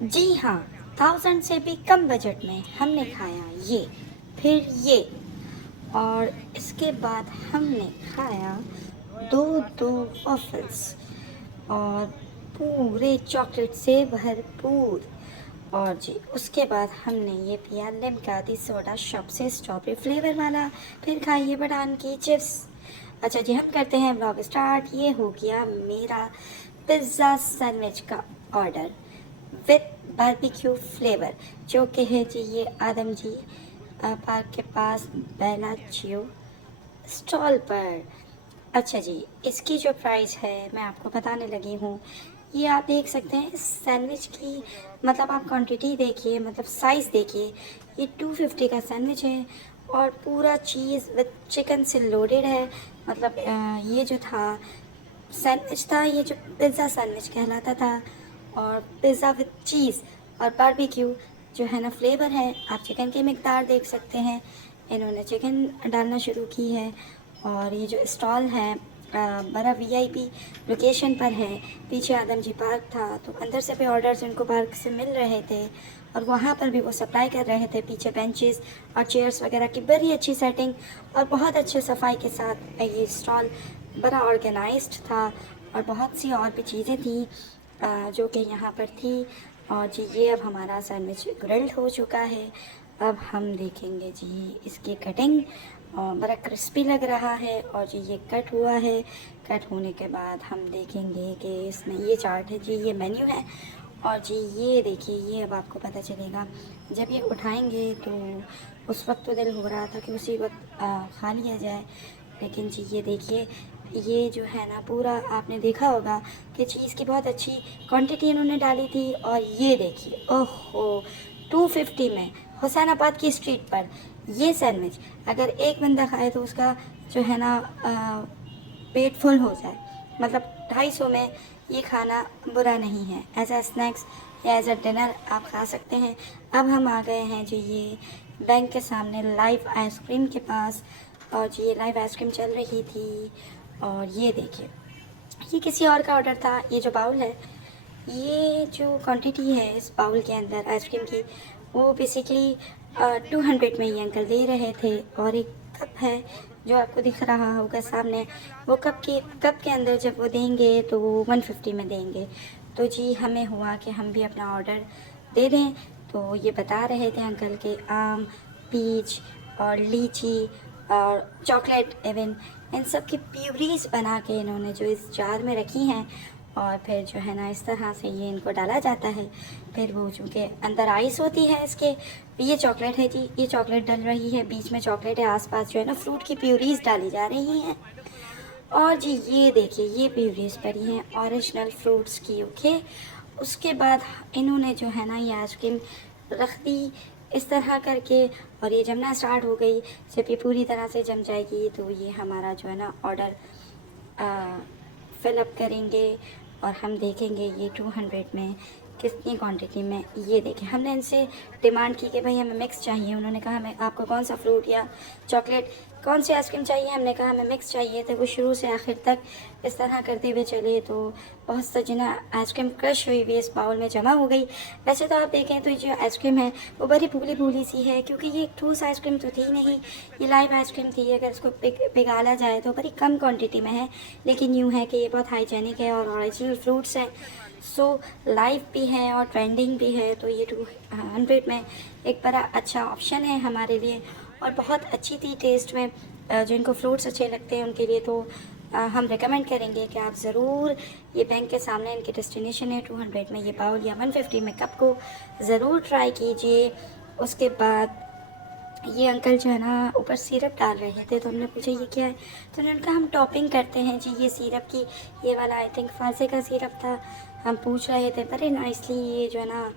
जी हाँ, 1000 से भी कम बजट में हमने खाया ये, फिर ये, और इसके बाद हमने खाया दो दो वॉफल्स और पूरे चॉकलेट से भरपूर। और जी उसके बाद हमने ये पिया लिम्का दी सोडा शॉप से स्ट्रॉबेरी फ्लेवर वाला। फिर खाइए बादाम की चिप्स। अच्छा जी, हम करते हैं व्लॉग स्टार्ट। ये हो गया मेरा पिज़्ज़ा सैंडविच का ऑर्डर विथ बारबेक्यू फ्लेवर, जो कि है जी ये आदम जी पार्क के पास बेला चियो स्टॉल पर। अच्छा जी, इसकी जो प्राइस है मैं आपको बताने लगी हूँ। ये आप देख सकते हैं इस सैंडविच की, मतलब आप क्वांटिटी देखिए, मतलब साइज़ देखिए। ये 250 का सैंडविच है और पूरा चीज़ विद चिकन से लोडेड है। मतलब ये जो था सैंडविच था, ये जो पिज़्ज़ा सैंडविच कहलाता था, और पिज़्ज़ा विद चीज़ और बारबेक्यू जो है ना फ्लेवर है। आप चिकन की मिकदार देख सकते हैं, इन्होंने चिकन डालना शुरू की है। और ये जो स्टॉल है बड़ा वीआईपी लोकेशन पर है। पीछे आदम जी पार्क था, तो अंदर से भी ऑर्डर्स उनको पार्क से मिल रहे थे और वहाँ पर भी वो सप्लाई कर रहे थे। पीछे बेंचेस और चेयर्स वगैरह की बड़ी अच्छी सेटिंग और बहुत अच्छे सफाई के साथ ये स्टॉल बड़ा ऑर्गेनाइज्ड था। और बहुत सी और भी चीज़ें थी जो कि यहाँ पर थी। और जी ये अब हमारा सैंडविच ग्रिल्ड हो चुका है। अब हम देखेंगे जी इसकी कटिंग, बड़ा क्रिस्पी लग रहा है। और जी ये कट हुआ है। कट होने के बाद हम देखेंगे कि इसमें ये चार्ट है जी, ये मेन्यू है। और जी ये देखिए, ये अब आपको पता चलेगा जब ये उठाएंगे। तो उस वक्त तो दिल हो रहा था कि उसी वक्त खा लिया जाए, लेकिन जी ये देखिए, ये जो है ना पूरा आपने देखा होगा कि चीज़ की बहुत अच्छी क्वांटिटी इन्होंने डाली थी। और ये देखिए, ओहो, 250 में हुसैनाबाद की स्ट्रीट पर ये सैंडविच अगर एक बंदा खाए तो उसका जो है ना पेट फुल हो जाए। मतलब 250 में ये खाना बुरा नहीं है। एज अ स्नैक्स या एज अ डिनर आप खा सकते हैं। अब हम आ गए हैं जी ये बैंक के सामने लाइव आइसक्रीम के पास। और जी ये लाइव आइसक्रीम चल रही थी। और ये देखिए, ये किसी और का ऑर्डर था। ये जो बाउल है, ये जो क्वांटिटी है इस बाउल के अंदर आइसक्रीम की, वो बेसिकली 200 में ये अंकल दे रहे थे। और एक कप है जो आपको दिख रहा होगा सामने, वो कप के अंदर जब वो देंगे तो वो 150 में देंगे। तो जी हमें हुआ कि हम भी अपना ऑर्डर दे दें। तो ये बता रहे थे अंकल के आम, पीच और लीची और चॉकलेट इवन, इन सब की प्यूरीज बना के इन्होंने जो इस जार में रखी हैं। और फिर जो है ना इस तरह से ये इनको डाला जाता है। फिर वो चूँकि अंदर आइस होती है इसके, ये चॉकलेट है जी, ये चॉकलेट डल रही है, बीच में चॉकलेट है, आसपास जो है ना फ्रूट की प्यूरीज डाली जा रही हैं। और जी ये देखिए, ये प्यूरीज पड़ी हैं ओरिजिनल फ्रूट्स की। ओके, उसके बाद इन्होंने जो है ना ये आइसक्रीम रख दी इस तरह करके। और ये जमना स्टार्ट हो गई। जब ये पूरी तरह से जम जाएगी तो ये हमारा जो है ना ऑर्डर फिलअप करेंगे। और हम देखेंगे ये 200 में कितनी क्वांटिटी में। ये देखिए, हमने इनसे डिमांड की कि भाई हमें मिक्स चाहिए। उन्होंने कहा हमें आपको कौन सा फ्रूट या चॉकलेट, कौन सी आइसक्रीम चाहिए। हमने कहा हमें मिक्स चाहिए। तो वो शुरू से आखिर तक इस तरह करते हुए चले। तो बहुत सा जो ना आइसक्रीम क्रश हुई हुई इस बाउल में जमा हो गई। वैसे तो आप देखें तो ये जो आइसक्रीम है वो बड़ी भूली भूली सी है, क्योंकि ये एक ठोस आइसक्रीम तो थी नहीं, ये लाइव आइसक्रीम थी। अगर इसको पिघाला जाए तो बड़ी कम क्वांटिटी में है। लेकिन यूँ है कि ये बहुत हाइजेनिक है और ओरिजिनल फ्रूट्स हैं, सो लाइव भी है और ट्रेंडिंग भी है। तो ये 200 में एक बड़ा अच्छा ऑप्शन है हमारे लिए और बहुत अच्छी थी टेस्ट में। जिनको फ्रूट्स अच्छे लगते हैं उनके लिए तो हम रिकमेंड करेंगे कि आप ज़रूर ये बैंक के सामने इनकी डेस्टिनेशन है 200 में ये बाउल या 150 में कप को ज़रूर ट्राई कीजिए। उसके बाद ये अंकल जो है ना ऊपर सिरप डाल रहे थे, तो हमने पूछा ये क्या है। तो उन्होंने कहा हम टॉपिंग करते हैं जी ये सिरप की। ये वाला आई थिंक फाजे का सिरप था। हम पूछ रहे थे बड़े नाइसली, ये जो है ना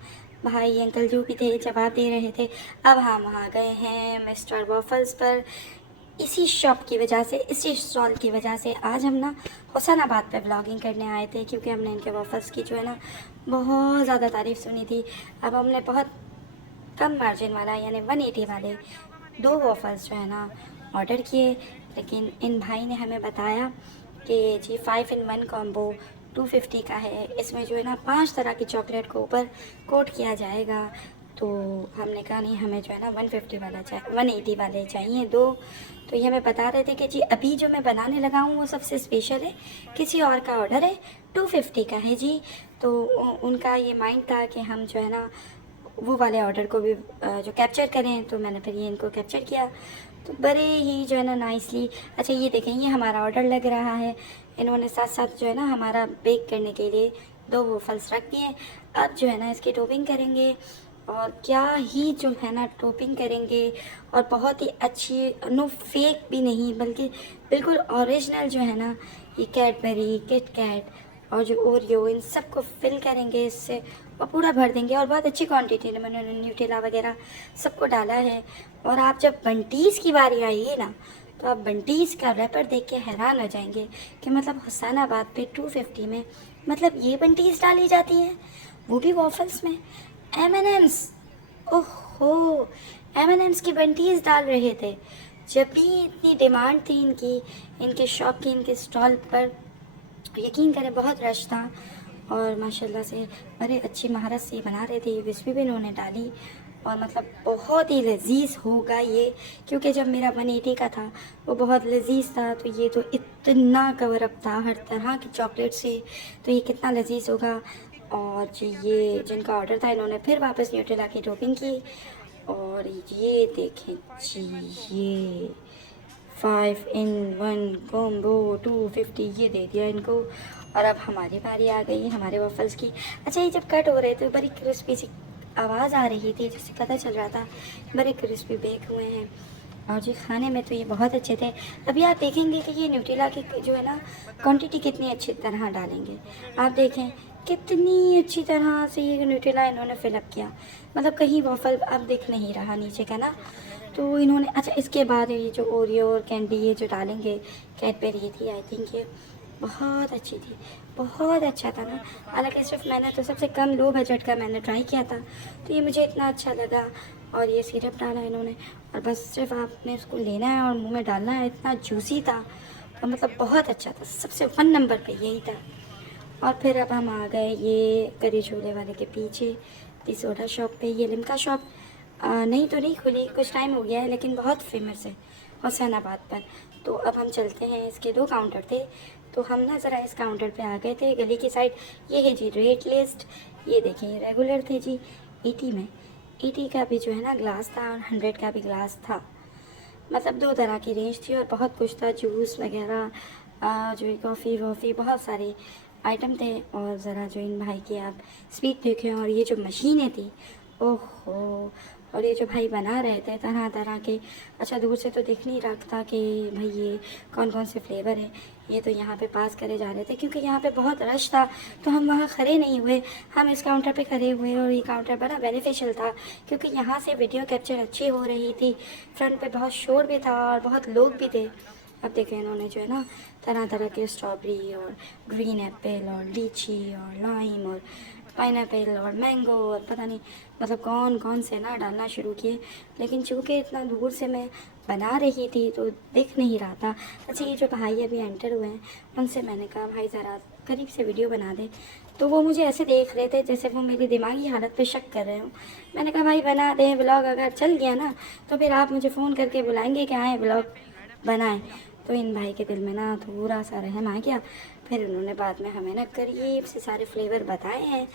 भाई अंकल जो भी थे जवाब दे रहे थे। अब हम आ गए हैं मिस्टर वॉफल्स पर। इसी शॉप की वजह से, इसी स्टॉल की वजह से आज हम ना हुसैनाबाद पे व्लॉगिंग करने आए थे, क्योंकि हमने इनके वॉफल्स की जो है ना बहुत ज़्यादा तारीफ़ सुनी थी। अब हमने बहुत कम मार्जिन वाला यानी 180 वाले 2 वॉफल्स जो है ना ऑर्डर किए। लेकिन इन भाई ने हमें बताया कि जी 5 in 1 कॉम्बो 250 का है। इसमें जो है ना 5 तरह की चॉकलेट को ऊपर कोट किया जाएगा। तो हमने कहा नहीं, हमें जो है ना 150 वाला चाहिए, 180 वाले चाहिए दो। तो ये हमें बता रहे थे कि जी अभी जो मैं बनाने लगा हूँ वो सबसे स्पेशल है, किसी और का ऑर्डर है, 250 का है जी। तो उनका ये माइंड था कि हम जो है ना वो वाले ऑर्डर को भी जो कैप्चर करें। तो मैंने फिर ये इनको कैप्चर किया। तो बड़े ही जो है ना नाइसली, अच्छा ये देखें, ये हमारा ऑर्डर लग रहा है। इन्होंने साथ साथ जो है ना हमारा बेक करने के लिए 2 वफ़ल्स रख दिए। अब जो है ना इसकी टॉपिंग करेंगे, और क्या ही जो है ना टॉपिंग करेंगे, और बहुत ही अच्छी, नो फेक भी नहीं बल्कि बिल्कुल ओरिजिनल जो है ना, ये कैडबरी, किट कैट और जो ओरियो, इन सबको फिल करेंगे इससे और पूरा भर देंगे। और बहुत अच्छी क्वांटिटी में मैंने न्यूटेला वगैरह सबको डाला है। और आप जब बंटीज़ की बारी आएगी ना, तो आप बंटीज़ का रैपर देख के हैरान हो जाएंगे कि मतलब हुसैनाबाद पे 250 में मतलब ये बंटीज़ डाली जाती हैं, वो भी वॉफल्स में। M&M's, ओहो, M&M's की बंटीज़ डाल रहे थे। जब भी इतनी डिमांड थी इनकी, इनके शॉप की, इनके स्टॉल पर, यकीन करें बहुत रश था। और माशाल्लाह से बड़े अच्छी महारत से बना रहे थे। विस्पी भी इन्होंने डाली, और मतलब बहुत ही लजीज होगा ये, क्योंकि जब मेरा 180 का था वो बहुत लजीज था। तो ये तो इतना कवर अप था हर तरह की चॉकलेट से, तो ये कितना लजीज होगा। और जी ये जिनका ऑर्डर था, इन्होंने फिर वापस न्यूटेला की टॉपिंग की। और ये देखें जी, ये 5 in 1 कॉम्बो 250 ये दे दिया इनको। और अब हमारी बारी आ गई हमारे वफ़ल्स की। अच्छा, ये जब कट हो रहे थे बड़ी क्रिस्पी सी आवाज़ आ रही थी, जिससे पता चल रहा था बड़े क्रिस्पी बेक हुए हैं। और जी खाने में तो ये बहुत अच्छे थे। अभी आप देखेंगे कि ये न्यूटेला की जो है ना क्वांटिटी कितनी अच्छी तरह डालेंगे। आप देखें कितनी अच्छी तरह से ये न्यूटेला इन्होंने फिलअप किया, मतलब कहीं वॉफल अब दिख नहीं रहा नीचे का ना। तो इन्होंने, अच्छा इसके बाद ये जो ओरियो और कैंडी ये जो डालेंगे, कैडबरी थी आई थिंक, ये बहुत अच्छी थी, बहुत अच्छा था ना। हालांकि सिर्फ मैंने तो सबसे कम लो बजट का मैंने ट्राई किया था, तो ये मुझे इतना अच्छा लगा। और ये सिरप डाला इन्होंने, और बस सिर्फ आपने इसको लेना है और मुंह में डालना है, इतना जूसी था और मतलब बहुत अच्छा था, सबसे 1 नंबर पे यही था। और फिर अब हम आ गए ये करी छोले वाले के पीछे, दी सोडा शॉप पे। ये लिम्का शॉप नहीं तो नहीं खुली, कुछ टाइम हो गया है, लेकिन बहुत फेमस है हुसैनाबाद पर। तो अब हम चलते हैं, इसके 2 काउंटर थे, तो हम ना ज़रा इस काउंटर पे आ गए थे गली की साइड। ये है जी रेट लिस्ट, ये देखिए रेगुलर थे जी 80 में, 80 का भी जो है ना ग्लास था और 100 का भी ग्लास था। मतलब 2 तरह की रेंज थी और बहुत कुछ था, जूस वगैरह, जो कॉफ़ी वॉफ़ी, बहुत सारे आइटम थे। और ज़रा जो इन भाई की आप स्पीड देखें, और ये जो मशीनें थी, ओहो, और ये जो भाई बना रहे थे तरह तरह के। अच्छा दूर से तो दिख नहीं रहा था कि भाई ये कौन कौन से फ्लेवर है। ये तो यहाँ पे पास करे जा रहे थे, क्योंकि यहाँ पे बहुत रश था, तो हम वहाँ खड़े नहीं हुए, हम इस काउंटर पे खड़े हुए। और ये काउंटर बड़ा बेनिफिशियल था, क्योंकि यहाँ से वीडियो कैप्चर अच्छी हो रही थी। फ्रंट पे बहुत शोर भी था और बहुत लोग भी थे। अब देखें इन्होंने जो है ना तरह तरह के स्ट्रॉबेरी और ग्रीन एप्पल और लीची और लाइम और पाइनएप्पल और मैंगो और पता नहीं मतलब कौन कौन से ना डालना शुरू किए। लेकिन चूँकि इतना दूर से मैं बना रही थी तो दिख नहीं रहा था। अच्छा, ये जो भाई अभी एंटर हुए हैं, उनसे मैंने कहा भाई ज़रा करीब से वीडियो बना दे। तो वो मुझे ऐसे देख रहे थे जैसे वो मेरी दिमागी हालत पे शक कर रहे हो। मैंने कहा भाई बना दें, ब्लॉग अगर चल गया ना तो फिर आप मुझे फ़ोन करके बुलाएंगे कि आए ब्लॉग बनाएं। तो इन भाई के दिल में ना थोड़ा सा रहम आ गया। फिर उन्होंने बाद में हमें ना करीब से सारे फ्लेवर बताए हैं।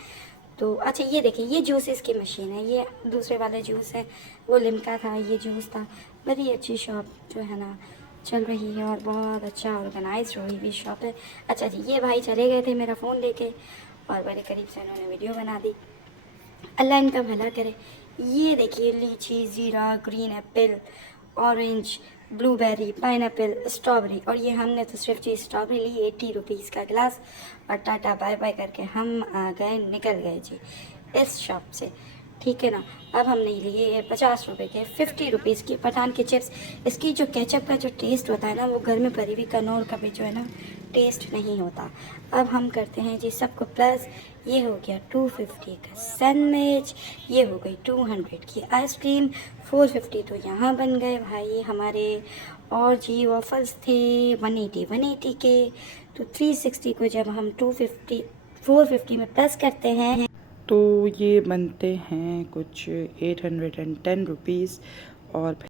तो अच्छा ये देखिए, ये जूसेस की मशीन है, ये दूसरे वाले जूस है, वो लिम्का था, ये जूस था। बड़ी अच्छी शॉप जो है ना चल रही है और बहुत अच्छा ऑर्गेनाइज हुई हुई शॉप है। अच्छा जी, ये भाई चले गए थे मेरा फ़ोन लेके और बड़े करीब से उन्होंने वीडियो बना दी। अल्लाह इनका भला करे। ये देखिए लीची, ज़ीरा, green Apple, orange, blueberry, pineapple, strawberry. और ये हमने तो सिर्फ जी स्ट्रॉबेरी ली, 80 रुपीज़ का गिलास। और टाटा बाय बाय करके हम आ गए, निकल गए जी इस शॉप से। ठीक है ना। अब हमने लिए 50 रुपए के 50 रुपीज़ की पठान की चिप्स। इसकी जो केचप का जो टेस्ट होता है ना, वो घर में भरी हुई कनौर का भी जो है ना टेस्ट नहीं होता। अब हम करते हैं जी सबको प्लस। ये हो गया 250 का सैंडविच, ये हो गई 200 की आइसक्रीम, 450 तो यहाँ बन गए भाई हमारे। और जी वॉफल्स थे 180 के, तो 360 को जब हम 450 में प्लस करते हैं तो ये बनते हैं कुछ 810 रुपीज़ और